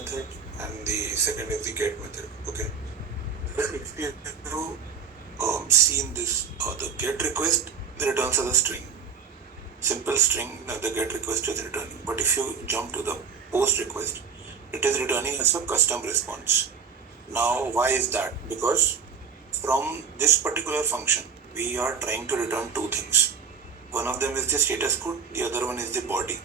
method and the second is the get method. Okay. If you see in this, the get request returns as a string. Simple string, the get request is returning. But if you jump to the post request, it is returning as a custom response. Now, why is that? Because from this particular function, we are trying to return two things. One of them is the status code, the other one is the body.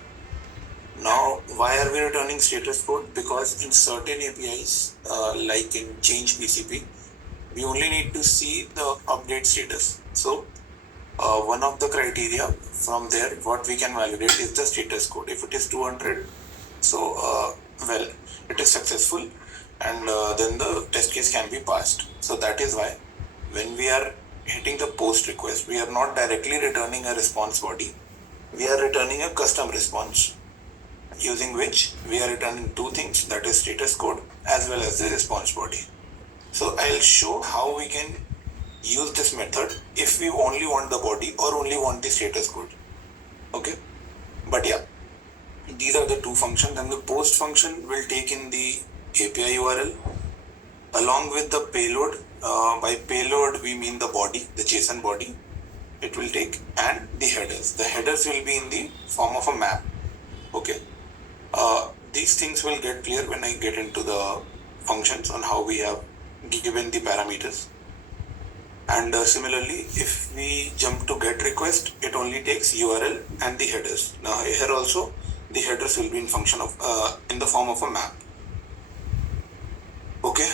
Now, why are we returning status code? Because in certain APIs, like in change BCP, we only need to see the update status. So, one of the criteria from there, what we can validate is the status code. If it is 200, so well, it is successful, and then the test case can be passed. So that is why when we are hitting the post request, we are not directly returning a response body. We are returning a custom response, using which we are returning two things, that is status code as well as the response body. So I'll show how we can use this method if we only want the body or only want the status code. Okay, but yeah, these are the two functions, and the post function will take in the API URL along with the payload. By payload we mean the body, the JSON body it will take, and the headers. The headers will be in the form of a map. Okay, these things will get clear when I get into the functions on how we have given the parameters. And similarly, if we jump to get request, it only takes URL and the headers. Now here also the headers will be in function of in the form of a map. Okay.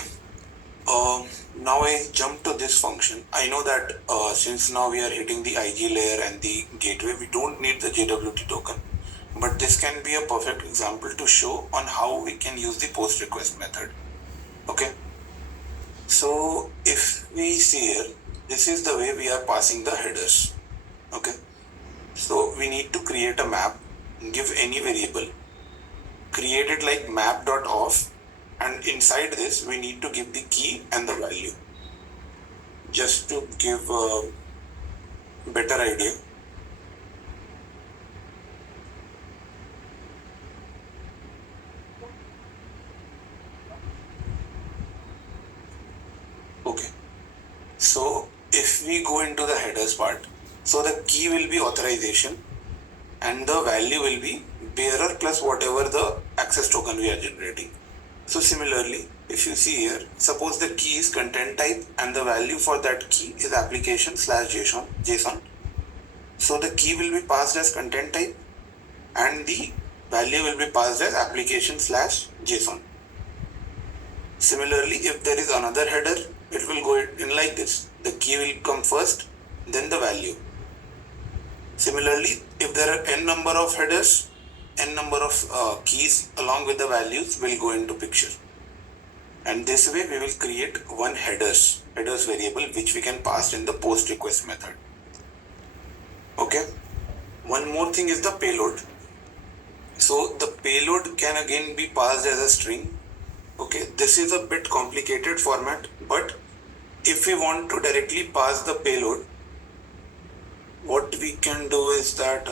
Now I jump to this function. I know that since now we are hitting the IG layer and the gateway, we don't need the JWT token. But this can be a perfect example to show on how we can use the post request method. Okay. So if we see here, this is the way we are passing the headers. Okay. So we need to create a map, give any variable, create it like map.off, and inside this we need to give the key and the value. Just to give a better idea. Okay. So if we go into the headers part, so the key will be authorization and the value will be bearer plus whatever the access token we are generating. So similarly, if you see here, suppose the key is content type and the value for that key is application/JSON. So the key will be passed as content type and the value will be passed as application/JSON. Similarly, if there is another header, it will go in like this. The key will come first, then the value. Similarly, if there are n number of headers, n number of keys along with the values will go into picture. And this way we will create one headers variable which we can pass in the post request method. Okay. One more thing is the payload. So the payload can again be passed as a string. Okay, this is a bit complicated format, but if we want to directly pass the payload, what we can do is that,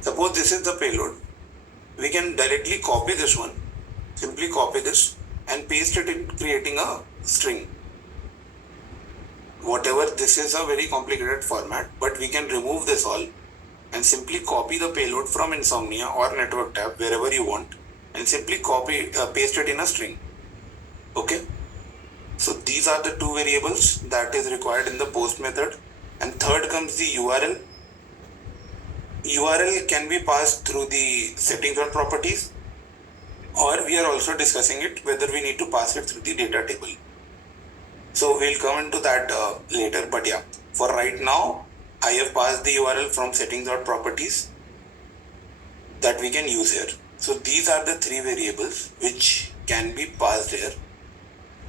suppose this is the payload, we can directly copy this one, simply copy this and paste it in creating a string. Whatever, this is a very complicated format, but we can remove this all and simply copy the payload from Insomnia or network tab, wherever you want, and simply paste it in a string. Okay. So these are the two variables that is required in the post method. And third comes the URL. URL can be passed through the settings.properties, or we are also discussing it whether we need to pass it through the data table. So we'll come into that later, but yeah, for right now, I have passed the URL from settings.properties that we can use here. So these are the three variables which can be passed here.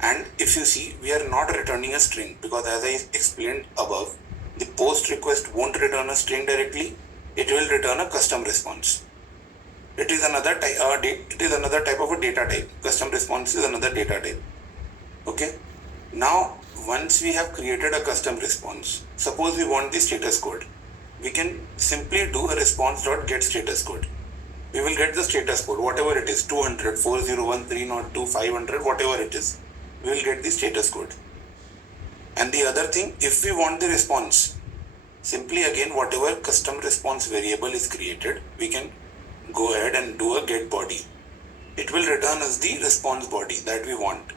And if you see, we are not returning a string because, as I explained above, the post request won't return a string directly. It will return a custom response. It is another type. It is another type of a data type. Custom response is another data type. Okay. Now, once we have created a custom response, suppose we want the status code, we can simply do a response.getStatusCode. we will get the status code, whatever it is, 200, 401, 302, 500, whatever it is, we will get the status code. And the other thing, if we want the response, simply again, whatever custom response variable is created, we can go ahead and do a get body. It will return us the response body that we want.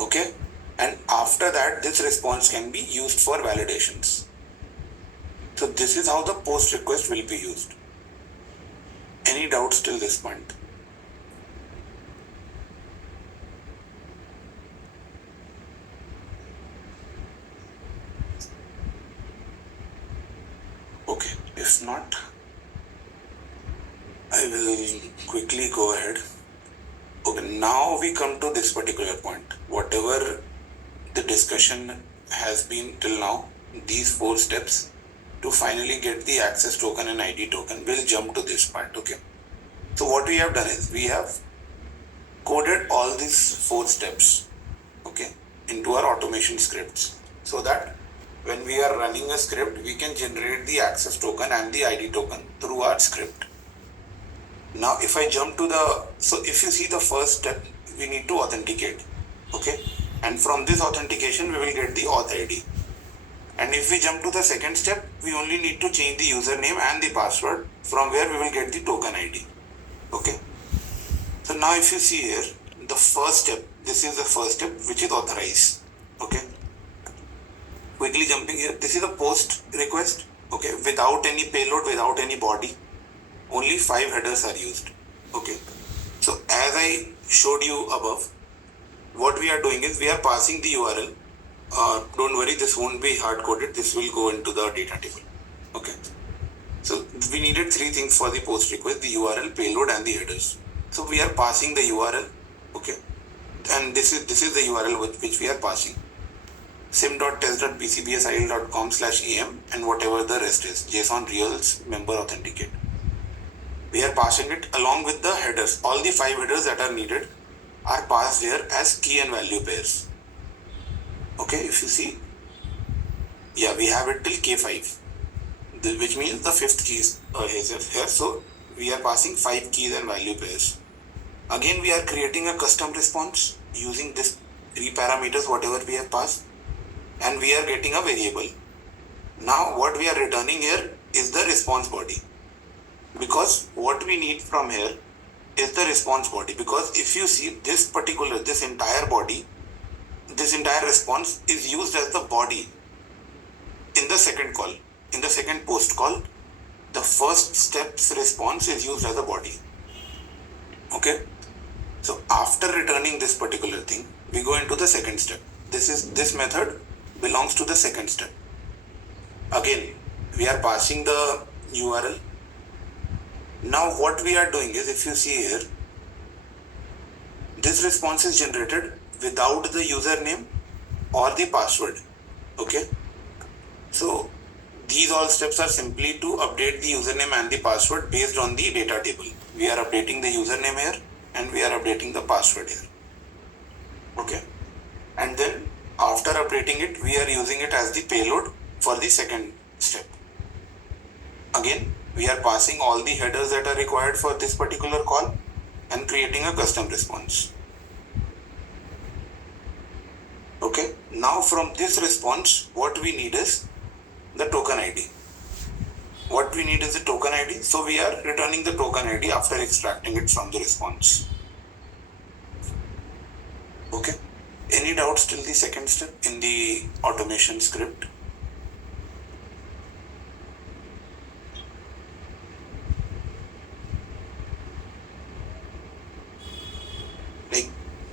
Okay? And after that, this response can be used for validations. So this is how the post request will be used. Any doubts till this point? Okay, if not, I will quickly go ahead. Okay, now we come to this particular point. Whatever the discussion has been till now, these 4 steps to finally get the access token and ID token, we'll jump to this part. Okay. So what we have done is we have coded all these 4 steps, okay, into our automation scripts, so that when we are running a script, we can generate the access token and the ID token through our script. Now, if I jump to so if you see the first step, we need to authenticate, okay, and from this authentication, we will get the auth ID. And if we jump to the second step, we only need to change the username and the password, from where we will get the token ID. Okay. So now if you see here, the first step, this is the first step, which is authorize. Okay. Quickly jumping here, this is a post request. Okay. Without any payload, without any body, only 5 headers are used. Okay. So as I showed you above, what we are doing is we are passing the URL. Don't worry, this won't be hard coded. This will go into the data table. Okay. So we needed 3 things for the post request: the URL, payload, and the headers. So we are passing the URL. Okay. And this is the URL which we are passing: sim.test.pcbsil.com/am and whatever the rest is, JSON, reals, member, authenticate. We are passing it along with the headers. All the 5 headers that are needed are passed here as key and value pairs. Okay, if you see, yeah, we have it till K5, which means the 5th key is here. So we are passing 5 keys and value pairs. Again, we are creating a custom response using this 3 parameters, whatever we have passed, and we are getting a variable. Now, what we are returning here is the response body, because what we need from here is the response body. Because if you see this entire body, this entire response is used as the body in the second call. In the second post call, the first step's response is used as a body. Okay. So after returning this particular thing, we go into the second step. This method belongs to the second step. Again, we are passing the URL. Now what we are doing is, if you see here, this response is generated without the username or the password. Okay. So these all steps are simply to update the username and the password based on the data table. We are updating the username here and we are updating the password here. Okay. And then after updating it, we are using it as the payload for the second step. Again, we are passing all the headers that are required for this particular call and creating a custom response. Okay. Now from this response, what we need is the token ID. What we need is the token ID. So we are returning the token ID after extracting it from the response. Okay. Any doubts till the second step in the automation script?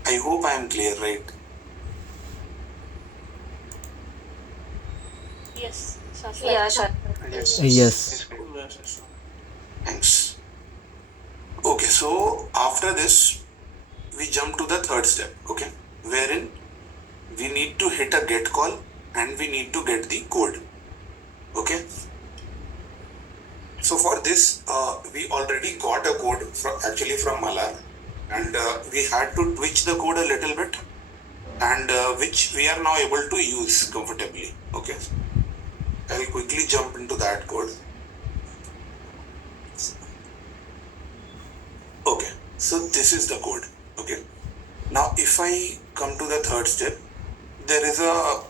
I hope I am clear, right? Yes, Sashwat. Yeah, sure. Yes. Thanks. Okay, so after this, we jump to the third step, okay, wherein we need to hit a get call and we need to get the code. Okay. So for this, we already got a code from Malar, and we had to twitch the code a little bit, and which we are now able to use comfortably. Okay. I will quickly jump into that code. So this is the code. Okay. Now if I come to the third step, there is a,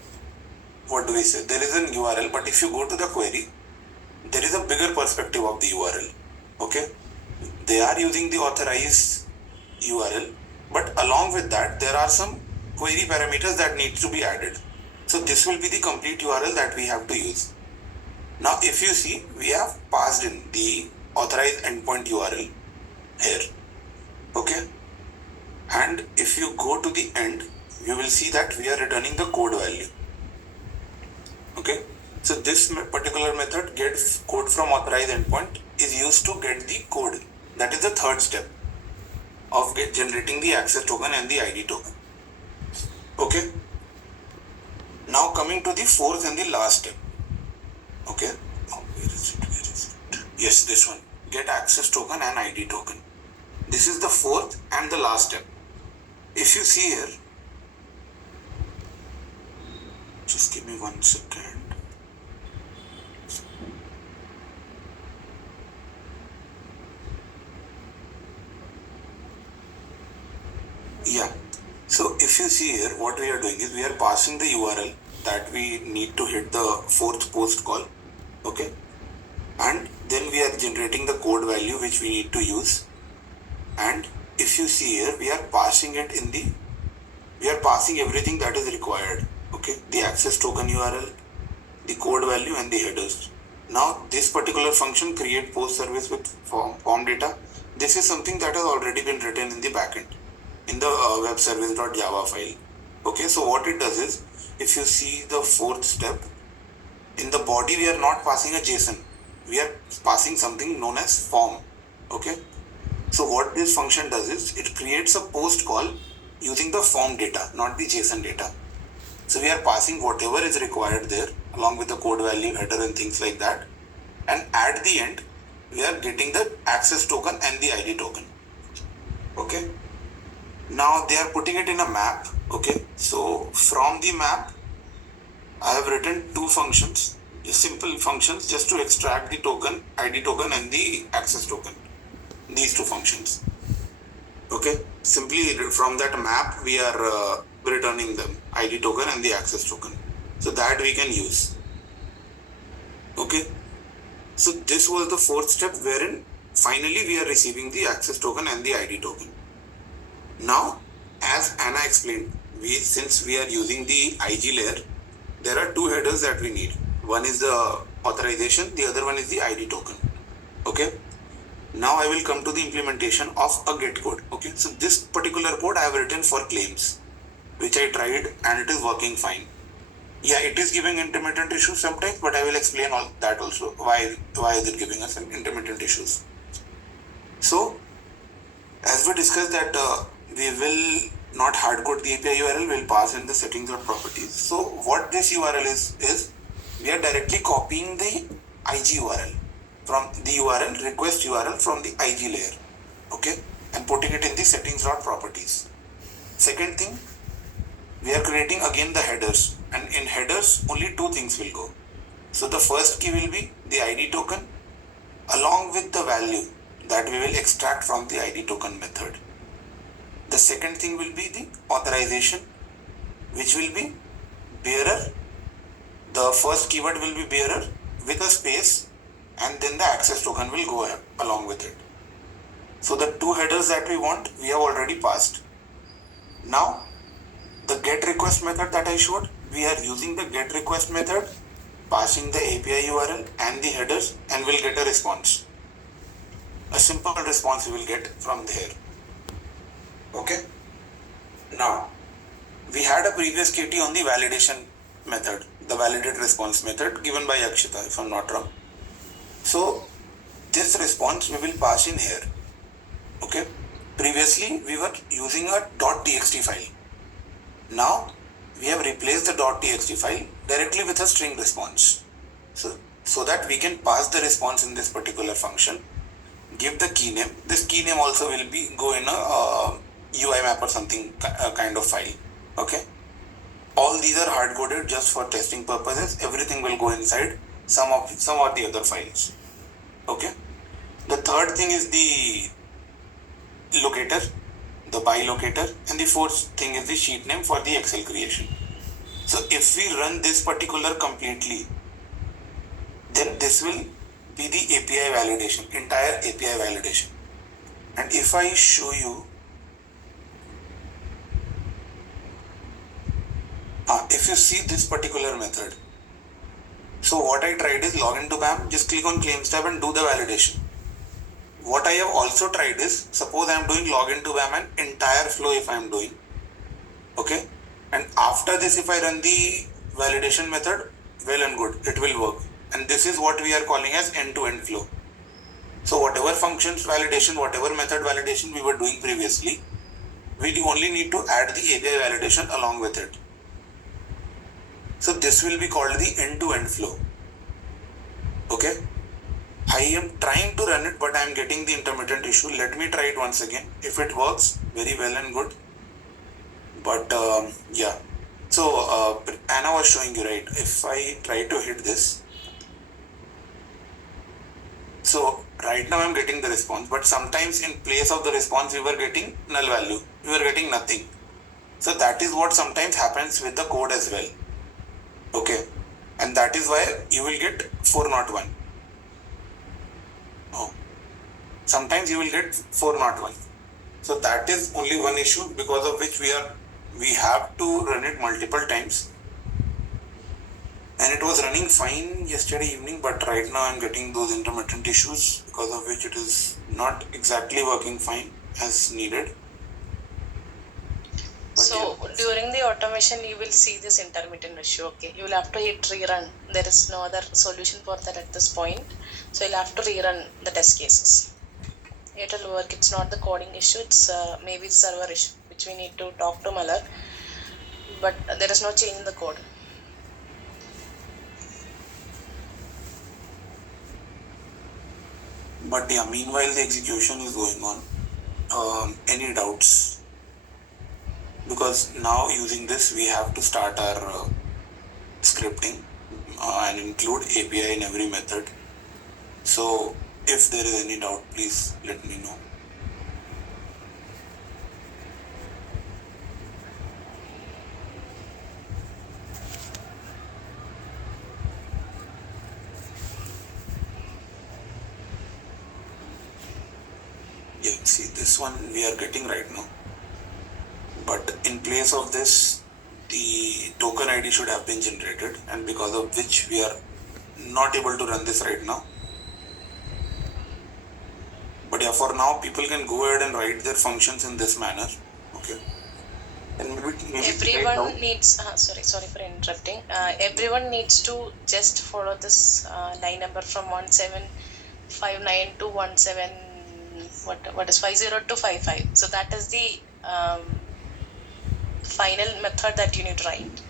what do we say? There is an URL, but if you go to the query, there is a bigger perspective of the URL. Okay. They are using the authorized URL, but along with that, there are some query parameters that need to be added. So this will be the complete URL that we have to use. Now, if you see, we have passed in the authorized endpoint URL here. Okay. And if you go to the end, you will see that we are returning the code value. Okay. So this particular method, get code from authorized endpoint, is used to get the code. That is the third step of generating the access token and the ID token. Okay. Now coming to the fourth and the last step. Okay. Oh, where is it? Where is it? Yes, this one. Get access token and ID token. This is the fourth and the last step. If you see here, just give me 1 second. Yeah. So if you see here, what we are doing is we are passing the URL that we need to hit the fourth post call. Okay. And then we are generating the code value which we need to use. And if you see here, we are passing everything that is required. Okay. The access token URL, the code value and the headers. Now this particular function, create post service with form data, this is something that has already been written in the backend in the web service.java file. Okay, so what it does is, if you see the fourth step, in the body we are not passing a JSON, we are passing something known as form. Okay, so what this function does is, it creates a post call using the form data, not the JSON data. So we are passing whatever is required there along with the code value, header and things like that. And at the end, we are getting the access token and the ID token. Okay. Now they are putting it in a map. Okay. So from the map, I have written two functions, simple functions, just to extract the token, ID token and the access token. These two functions. Okay. Simply from that map, we are returning them, ID token and the access token. So that we can use. Okay. So this was the fourth step, wherein finally we are receiving the access token and the ID token. Now, as Anna explained, since we are using the IG layer, there are two headers that we need. One is the authorization, the other one is the ID token. Okay. Now I will come to the implementation of a get code. Okay. So this particular code I have written for claims, which I tried and it is working fine. Yeah, it is giving intermittent issues sometimes, but I will explain all that also. Why is it giving us intermittent issues? So, as we discussed that we will not hardcode the API URL, we'll pass in the settings or properties. So, what this URL is we are directly copying the IG URL from the URL, request URL from the IG layer. Okay, and putting it in the settings or properties. Second thing, we are creating again the headers, and in headers only two things will go. So the first key will be the ID token along with the value that we will extract from the ID token method. The second thing will be the authorization, which will be bearer. The first keyword will be bearer with a space, and then the access token will go along with it. So the two headers that we want, we have already passed. Now, the get request method that I showed, we are using the get request method, passing the API URL and the headers, and we'll get a response. A simple response we will get from there. Okay. Now, we had a previous KT on the validation method, the validate response method given by Akshita, if I'm not wrong. So, this response we will pass in here. Okay. Previously, we were using a .txt file. Now, we have replaced the .txt file directly with a string response. So that we can pass the response in this particular function, give the key name. This key name also will go in a UI map or something kind of file. Okay. All these are hard coded just for testing purposes. Everything will go inside some of the other files. Okay. The third thing is the locator, the by locator, and the fourth thing is the sheet name for the Excel creation. So if we run this particular completely, then this will be the API validation, entire API validation. And if I show you, if you see this particular method, so what I tried is log into BAM, just click on claims tab and do the validation. What I have also tried is, suppose I am doing log into BAM and entire flow if I am doing, okay, and after this if I run the validation method, well and good, it will work. And this is what we are calling as end-to-end flow. So whatever functions validation, whatever method validation we were doing previously, we only need to add the API validation along with it. So this will be called the end-to-end flow. Okay. I am trying to run it, but I am getting the intermittent issue. Let me try it once again. If it works, very well and good. But yeah. So Anna was showing you, right? If I try to hit this, so right now I'm getting the response, but sometimes in place of the response, we were getting null value. We were getting nothing. So that is what sometimes happens with the code as well. Okay. And that is why you will get 401. Oh. Sometimes you will get 401. So that is only one issue because of which we have to run it multiple times. And it was running fine yesterday evening, but right now I'm getting those intermittent issues because of which it is not exactly working fine as needed. But so yeah, during the automation, you will see this intermittent issue. Okay, you will have to hit rerun. There is no other solution for that at this point. So you'll have to rerun the test cases. It will work. It's not the coding issue. It's maybe server issue, which we need to talk to Malak. But there is no change in the code. But yeah, meanwhile the execution is going on. Any doubts? Because now using this, we have to start our scripting and include API in every method. So if there is any doubt, please let me know. Yeah, see this one we are getting right now. But in place of this, the token ID should have been generated, and because of which we are not able to run this right now. But yeah, for now, people can go ahead and write their functions in this manner. Okay. And maybe everyone needs, sorry for interrupting. Everyone needs to just follow this line number from 1759 to 50 to 55. So that is the final method that you need to write.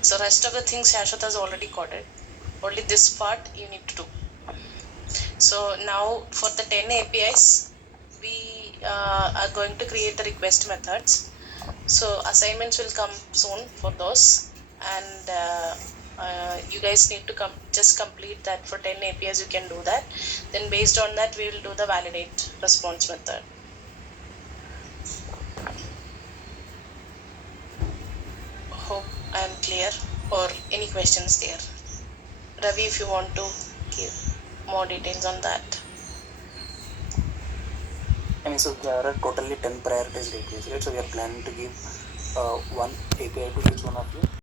So rest of the things Sashwat has already coded. Only this part you need to do. So now for the 10 APIs, we are going to create the request methods. So assignments will come soon for those, and you guys need to just complete that. For 10 APIs you can do that. Then based on that we will do the validate response method. Hope I am clear, or any questions there. Ravi, if you want to give more details on that. And so there are totally 10 prioritized APIs, right? So we are planning to give one API to each one of you.